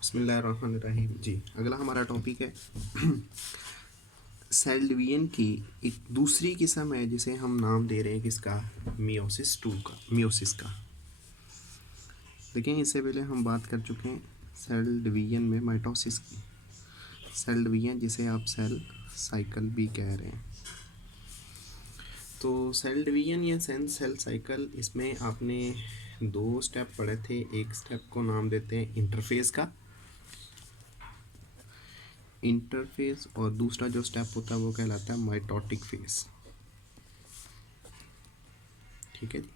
बिस्मिल्लाहिर्रहमानिर्रहीम जी। अगला हमारा टॉपिक है सेल डिवीजन की एक दूसरी किस्म है जिसे हम नाम दे रहे हैं किसका, मियोसिस का। देखिए इससे पहले हम बात कर चुके हैं सेल डिवीजन में माइटोसिस की। सेल डिवीजन जिसे आप सेल साइकिल भी कह रहे हैं। तो सेल डिवीजन या सेल साइकिल, इसमें आपने दो स्टेप पढ़े थे। एक स्टेप को नाम देते हैं इंटरफेस का, इंटरफेस, और दूसरा जो स्टेप होता है वो कहलाता है माइटोटिक फेस। ठीक है जी,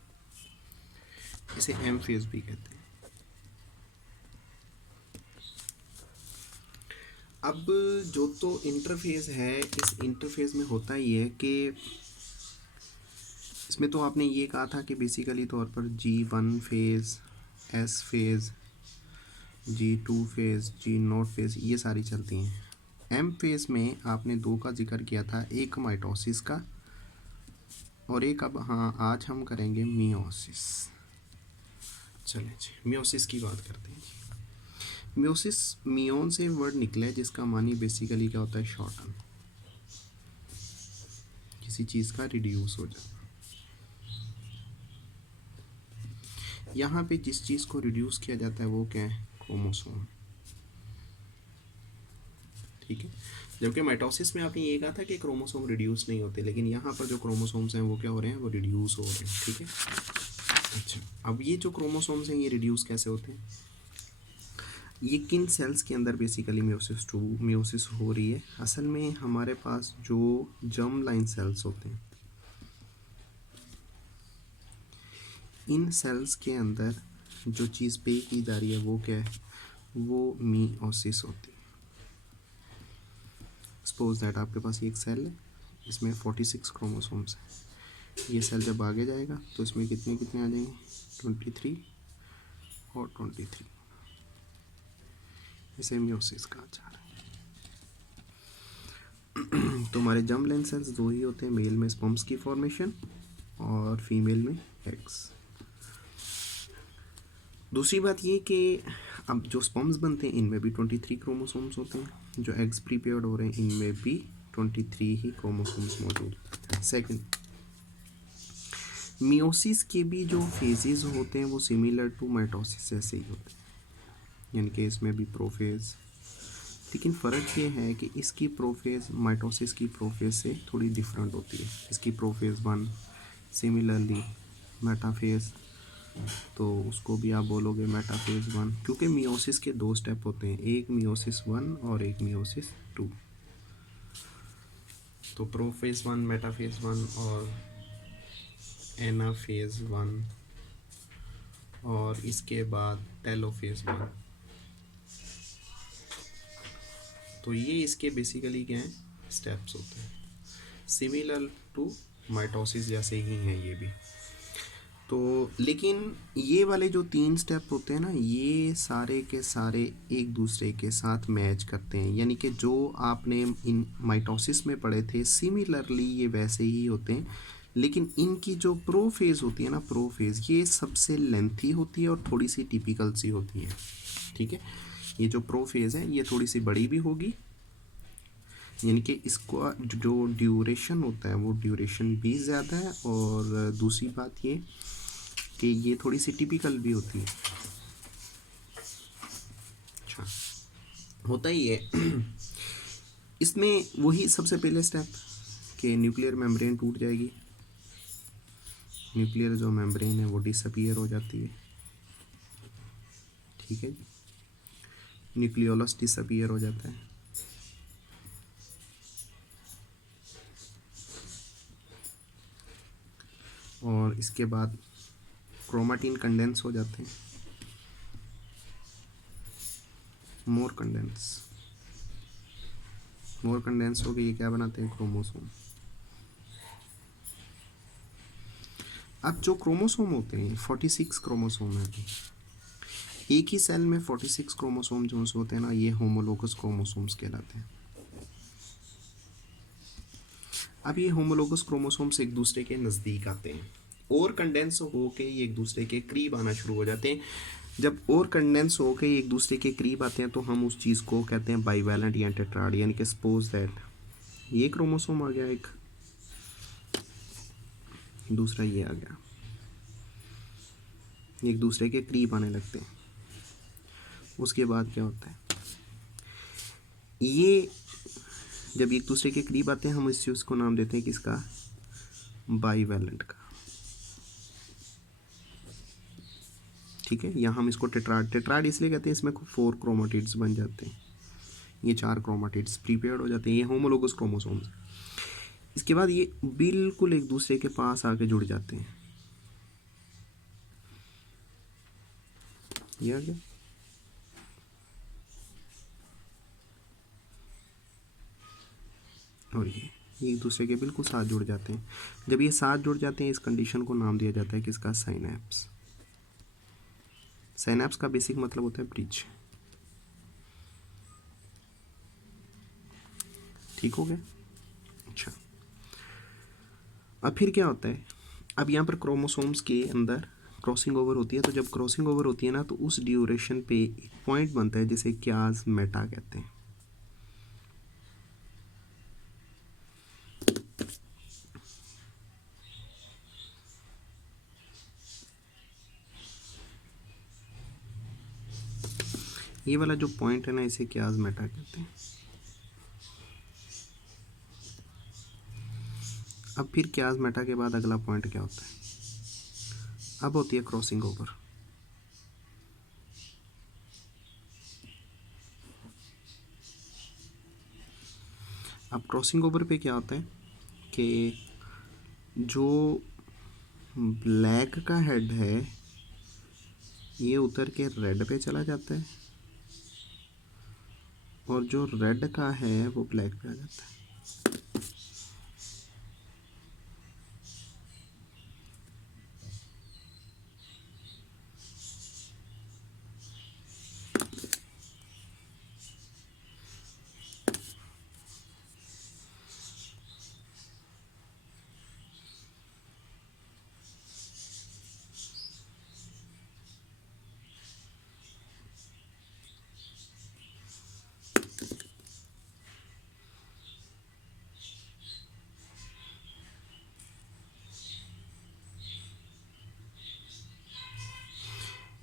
इसे एम फेस भी कहते हैं। अब जो तो इंटरफेस है, इस इंटरफेस में होता ही है कि इसमें तो आपने ये कहा था कि बेसिकली तौर पर G1 phase, S phase, G2 phase, G0 phase, ये सारी चलती हैं। एम फेज़ में आपने दो का जिक्र किया था, एक माइटोसिस का और एक अब आज हम करेंगे मियोसिस। चलें जी, मियोसिस की बात करते हैं जी। मियोसिस मियोन से वर्ड निकला है जिसका मानी बेसिकली क्या होता है, शॉर्टन, किसी चीज़ का रिड्यूस हो जाना। यहाँ पे जिस चीज़ को रिड्यूस किया जाता है वो क्या है, क्रोमोसोम। ठीक है, जबकि माइटोसिस में आपने ये कहा था कि क्रोमोसोम रिड्यूस नहीं होते, लेकिन यहाँ पर जो क्रोमोसोम्स हैं वो क्या हो रहे हैं, वो रिड्यूस हो रहे हैं। ठीक है, अच्छा, अब ये जो क्रोमोसोम्स हैं ये रिड्यूस कैसे होते हैं, ये किन सेल्स के अंदर बेसिकली मियोसिस हो रही है। असल में हमारे पास जो जर्म लाइन सेल्स होते हैं, इन सेल्स के अंदर जो चीज़ पे की जा रही है वो क्या है, वो मियोसिस होती है। सपोज दैट आपके पास एक सेल है, इसमें 46 क्रोमोसोम्स हैं। ये सेल जब आगे जाएगा तो इसमें कितने कितने आ जाएंगे, 23 और 23। इसे मियोसिस कहा जा रहा है। तो हमारे जर्म लाइन सेल्स दो ही होते हैं, मेल में स्पर्म्स की फॉर्मेशन और फीमेल में एग्स। दूसरी बात ये कि अब जो स्पर्म्स बनते हैं इनमें भी 23 क्रोमोसोम्स होते हैं, जो एग्स प्रीपेयर्ड हो रहे हैं इनमें भी 23 ही क्रोमोसोम्स मौजूद हैं। सेकंड, मियोसिस के भी जो फेजेस होते हैं वो सिमिलर टू माइटोसिस जैसे ही होते हैं, यानी कि इसमें भी प्रोफेज, लेकिन फ़र्क ये है कि इसकी प्रोफेज माइटोसिस की प्रोफेज से थोड़ी डिफरेंट होती है। इसकी प्रोफेज 1, सिमिलरली मेटाफेज, तो उसको भी आप बोलोगे मेटाफेज 1, क्योंकि मियोसिस के दो स्टेप होते हैं, एक मियोसिस 1 और एक मियोसिस 2। तो प्रोफेज 1, मेटाफेज 1 और एनाफेज 1, और इसके बाद टेलोफेज 1। तो ये इसके बेसिकली क्या हैं, स्टेप्स होते हैं, सिमिलर टू माइटोसिस जैसे ही हैं ये भी। तो लेकिन ये वाले जो 3 स्टेप होते हैं ना, ये सारे के सारे एक दूसरे के साथ मैच करते हैं, यानी कि जो आपने इन माइटोसिस में पढ़े थे सिमिलरली ये वैसे ही होते हैं। लेकिन इनकी जो प्रोफेज होती है ना, प्रोफेज ये सबसे लेंथी होती है और थोड़ी सी टिपिकल सी होती है। ठीक है, ये जो प्रोफेज है ये थोड़ी सी बड़ी भी होगी, यानी कि इसको जो ड्यूरेशन होता है वो ड्यूरेशन भी ज़्यादा है, और दूसरी बात ये कि ये थोड़ी सी टिपिकल भी होती है। अच्छा, होता ही है इसमें वही सबसे पहले स्टेप कि न्यूक्लियर मेम्ब्रेन टूट जाएगी, न्यूक्लियर जो मेम्ब्रेन है वो डिसअपीयर हो जाती है। ठीक है जी, न्यूक्लियोलस डिसअपीयर हो जाता है, और इसके बाद क्रोमाटिन कंडेंस हो जाते हैं, मोर कंडेंस हो गई, ये क्या बनाते हैं, क्रोमोसोम। अब जो क्रोमोसोम होते हैं 46 क्रोमोसोम है, एक ही सेल में 46 क्रोमोसोम जो होते हैं ना, ये होमोलोगस क्रोमोसोम्स कहलाते हैं। अब ये होमोलोगस क्रोमोसोम्स एक दूसरे के नज़दीक आते हैं और कंडेंस हो के ये एक दूसरे के करीब आना शुरू हो जाते हैं। जब और कंडेंस होकर एक दूसरे के करीब आते हैं तो हम उस चीज़ को कहते हैं बाईवैलेंट या टेट्राड, यानी कि सपोज दैट ये क्रोमोसोम आ गया एक, दूसरा ये आ गया, एक दूसरे के करीब आने लगते हैं। उसके बाद क्या होता है, ये जब एक दूसरे के करीब आते हैं हम इस चीज़ को नाम देते हैं किसका, बाईवैलेंट का। ठीक है, यहाँ हम इसको टेट्राड, टेट्राड इसलिए कहते हैं इसमें 4 क्रोमाटिड्स बन जाते हैं, ये 4 क्रोमाटिड्स प्रीपेयर्ड हो जाते हैं, ये होमोलोगस क्रोमोसोम्स। इसके बाद ये बिल्कुल एक दूसरे के पास आके जुड़ जाते हैं, ये आ गया। और ये एक दूसरे के बिल्कुल साथ जुड़ जाते हैं। जब ये साथ जुड़ जाते हैं इस कंडीशन को नाम दिया जाता है किसका, साइनैप्स। साइनैप्स का बेसिक मतलब होता है ब्रिज। ठीक हो गया। अच्छा, अब फिर क्या होता है, अब यहाँ पर क्रोमोसोम्स के अंदर क्रॉसिंग ओवर होती है, तो जब क्रॉसिंग ओवर होती है ना तो उस ड्यूरेशन पे एक पॉइंट बनता है जिसे क्याज मेटा कहते हैं। ये वाला जो पॉइंट है ना इसे क्याज मेटा कहते हैं। अब फिर क्याज मेटा के बाद अगला पॉइंट क्या होता है, अब होती है क्रॉसिंग ओवर। अब क्रॉसिंग ओवर पे क्या होता है कि जो ब्लैक का हेड है ये उतर के रेड पे चला जाता है और जो रेड का है वो ब्लैक पे आ जाता है।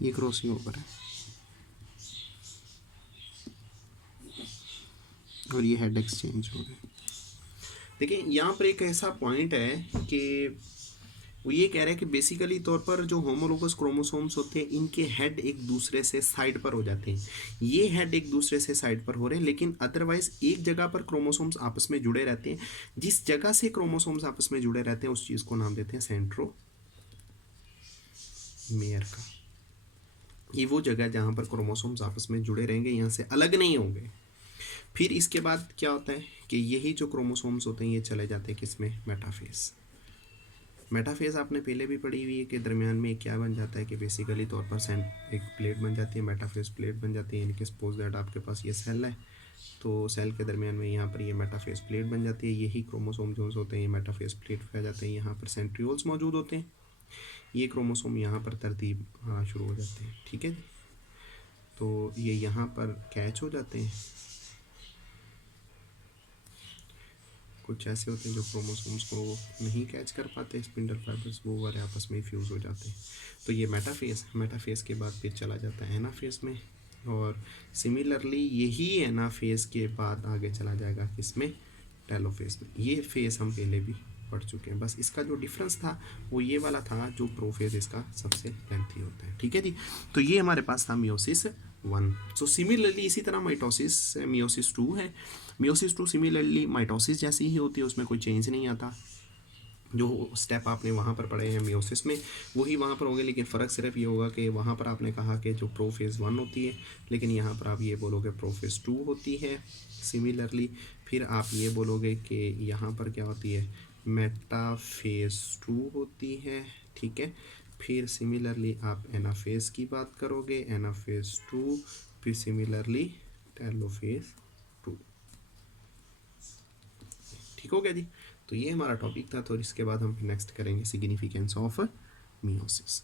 ये क्रॉसिंग ओवर है और ये हेड एक्सचेंज हो गए। देखिए यहाँ पर एक ऐसा पॉइंट है कि वो ये कह रहे हैं कि बेसिकली तौर पर जो होमोलोगस क्रोमोसोम्स होते हैं इनके हेड एक दूसरे से साइड पर हो जाते हैं, ये हेड एक दूसरे से साइड पर हो रहे हैं, लेकिन अदरवाइज एक जगह पर क्रोमोसोम्स आपस में जुड़े रहते हैं। जिस जगह से क्रोमोसोम्स आपस में जुड़े रहते हैं उस चीज़ को नाम देते हैं सेंट्रोमेयर का। ये वो जगह जहाँ पर क्रोमोसोम्स आपस में जुड़े रहेंगे, यहाँ से अलग नहीं होंगे। फिर इसके बाद क्या होता है कि यही जो क्रोमोसोम्स होते हैं ये चले जाते हैं किसमें, मेटाफेज। मेटाफेज आपने पहले भी पढ़ी हुई है कि दरमियान में क्या बन जाता है कि बेसिकली तौर पर एक प्लेट बन जाती है, मेटाफेज प्लेट बन जाती है, यानी कि सपोज दैट आपके पास ये सेल है तो सेल के दरमियान में यहाँ पर ये मेटाफेज प्लेट बन जाती है। यही क्रोमोसोम जो होते हैं ये मेटाफेज प्लेट पे आ जाते हैं, यहाँ पर सेंट्रियोल्स मौजूद होते हैं, ये क्रोमोसोम यहाँ पर तरतीब शुरू हो जाते हैं। ठीक है जी, तो ये यहाँ पर कैच हो जाते हैं। कुछ ऐसे होते हैं जो क्रोमोसोम्स को नहीं कैच कर पाते स्पिंडल फाइबर्स, वो वाले आपस में फ्यूज़ हो जाते हैं। तो ये मेटाफेज के बाद फिर चला जाता है एनाफेज में, और सिमिलरली यही एनाफेज के बाद आगे चला जाएगा किसमें, टेलोफेज में। ये फेज हम पहले भी पढ़ चुके हैं, बस इसका जो डिफरेंस था वो ये वाला था, जो प्रोफेज इसका सबसे लेंथी होता है। ठीक है जी, तो ये हमारे पास था मियोसिस 1। सो सिमिलरली इसी तरह मियोसिस 2 है। मियोसिस 2 सिमिलरली माइटोसिस जैसी ही होती है, उसमें कोई चेंज नहीं आता। जो स्टेप आपने वहाँ पर पढ़े हैं मियोसिस में वही वहाँ पर होंगे, लेकिन फ़र्क सिर्फ ये होगा कि वहाँ पर आपने कहा कि जो प्रोफेज़ 1 होती है, लेकिन यहाँ पर आप ये बोलोगे प्रोफेज़ 2 होती है। सिमिलरली फिर आप ये बोलोगे कि यहाँ पर क्या होती है, मेटाफेज़ 2 होती है। ठीक है, फिर सिमिलरली आप एनाफेज़ की बात करोगे, एनाफेज़ 2, फिर सिमिलरली टेलोफेज़ 2। ठीक हो गया जी, तो ये हमारा टॉपिक था। तो इसके बाद हम नेक्स्ट करेंगे सिग्निफिकेंस ऑफ मियोसिस।